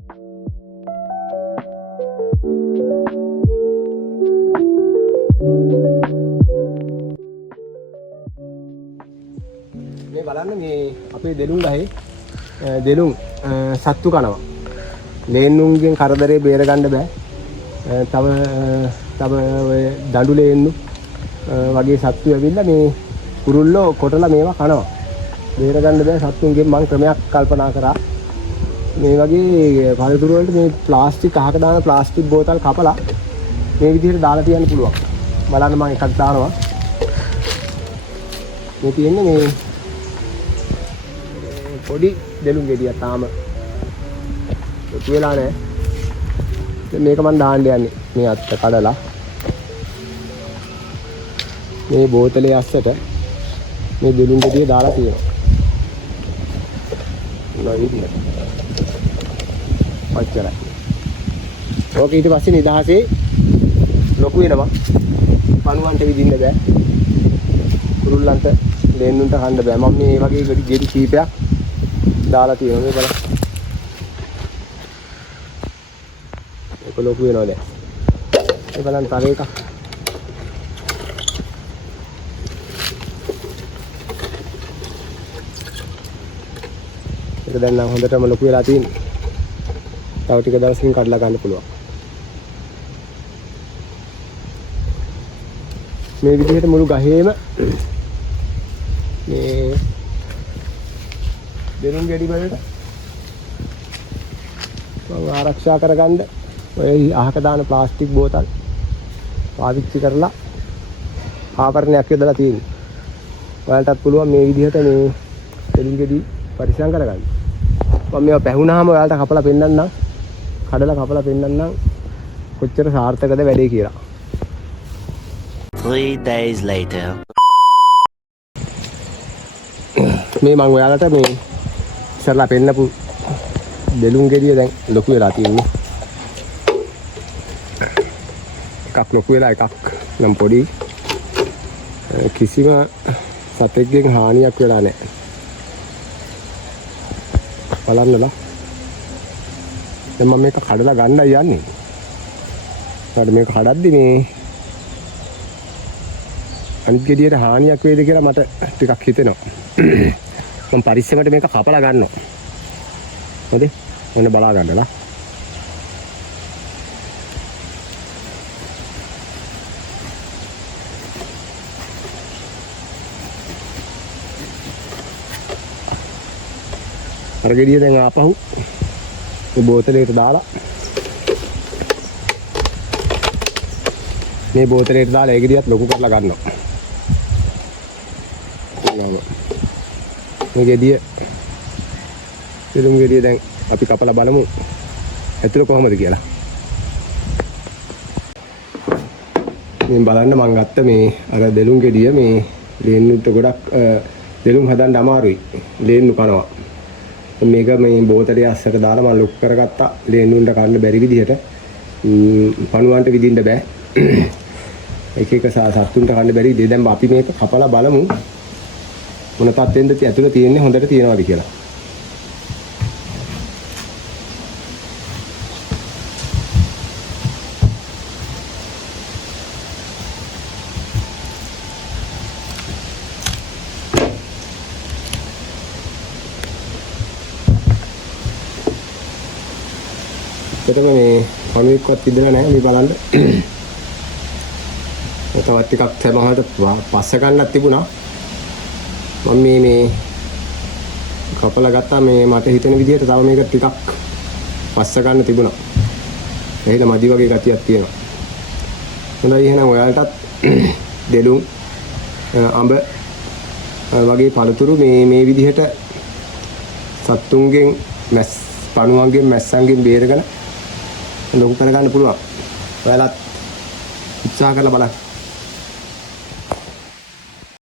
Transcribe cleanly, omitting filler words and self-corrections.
මේ බලන්න මේ අපේ දෙලුම් ගහේ දෙලුම් සත්තු කනවා. ලේන්නුන්ගෙන් කරදරේ බේර ගන්න බෑ. තව ඔය දඬු ලේන්නු වගේ සත්තු ඇවිල්ලා මේ කුරුල්ලෝ කොටලා මේවා කනවා. බේර ගන්න බෑ සත්තුන්ගෙන්. මම ක්‍රමයක් කල්පනා කරා. මේ වගේ පළතුරු වලට මේ ප්ලාස්ටික් අහක දාන ප්ලාස්ටික් බෝතල් කපලා මේ විදිහට දාලා තියන්න පුළුවන්. බලන්න මම එකක් දානවා. මේ තියෙන්නේ මේ පොඩි දෙලුම් ගෙඩියක් තාම ඔතු වෙලා නැහැ. මේක මම දාන්න යන්නේ මේ අත්ත කඩලා මේ බෝතලේ අස්සට මේ දෙලුම් ගෙඩිය දාලා තියෙනවා. නෝයිදිය. ඔච්චරයි. ඕක ඊට පස්සේ නිදහසේ ලොකු වෙනවා. පණුවන්ට විදින්න බෑ. කුරුල්ලන්ට ලේන්නුන්ට කන්න බෑ. මම මේ වගේ ගෙඩි කීපයක් දාලා තියෙනවා. මේ බලන්න. ඒක ලොකු වෙනවා දැන්. මේ බලන්න තව එකක්. ඒක දැන් නම් හොඳටම ලොකු වෙලා තියෙනවා. තව ටික දවසකින් කඩලා ගන්න පුළුවන්. මේ විදිහට මුළු ගහේම මේ දෙනුම් ගෙඩි වලට මම ආරක්ෂා කරගන්න ඔය අහක දාන ප්ලාස්ටික් බෝතල් පාවිච්චි කරලා ආවරණයක් යොදලා තියෙනවා. ඔයාලටත් පුළුවන් මේ විදිහට මේ දෙනුම් ගෙඩි පරිස්සම් කරගන්න. මම මේවා පැහුණාම ඔයාලට කපලා පෙන්නන්නම්. කඩලා කපලා පෙන්නන්නම් කොච්චර සාර්ථකද වැඩේ කියලා. 3 days later. මේ මම ඔයාලට මේ ඉස්සරලා පෙන්නපු දෙලුම් ගෙඩිය දැන් ලොකු වෙලා තියෙන්නේ. එකක් ලොකු වෙලා එකක් නම් පොඩි. කිසිම සතෙක්ගෙන් හානියක් වෙලා නැහැ. බලන්නලා. දැන් මම මේක කඩලා ගන්නයි යන්නේ. ඊට මේක කඩද්දි මේ අනිත් ගෙඩියට හානියක් වේද කියලා මට ටිකක් හිතෙනවා. මම පරිස්සමට මේක කපලා ගන්නවා. හොඳේ? මොන බලා ගන්නලා. අර ගෙඩිය දැන් ආපහු මේ බෝතලයට දාලා මේ බෝතලයට දාලා ඒ ගෙඩියත් ලොකු කරලා ගන්නවා. මේ ගෙඩිය දෙලුම් ගෙඩිය දැන් අපි කපලා බලමු ඇතුළ කොහමද කියලා. මේ බලන්න මම ගත්ත මේ අර දෙලුම් ගෙඩිය මේ ලේන්නුන්ට ගොඩක් දෙලුම් හදන්න අමාරුයි. ලේන්නු කනවා. මේක මේ බෝතලේ අස්සට දාලා මම ලොක් කරගත්තා. ලේන්නුන්ට කන්න බැරි විදිහට පණුවන්ට විදින්න බෑ. එක එක සත්තුන්ට කන්න බැරි විදිහ. දැන් අපි මේක කපලා බලමු මොන තත්ත්වෙන්ද ඇතුළේ තියෙන්නේ හොඳට තියෙනවද කියලා. එතකොට මේ කණුවෙක්වත් ඉදලා නැහැ මේ බලන්න. තවත් ටිකක් සමහරට පස්ස ගන්නත් තිබුණා. මම මේ කපලා ගත්තා මේ මට හිතෙන විදිහට තව මේක ටිකක් පස්ස ගන්න තිබුණා. එහෙනම් මදි වගේ ගතියක් තියෙනවා. හොඳයි එහෙනම් ඔයාලටත් දෙලුම් අඹ වගේ පළතුරු මේ විදිහට සත්තුන්ගෙන් පණුවන්ගෙන් මැස්සන්ගෙන් බේරගෙන ලොකු කරගන්න පුළුවන්. ඔයාලත් උත්සාහ කරලා බලන්න.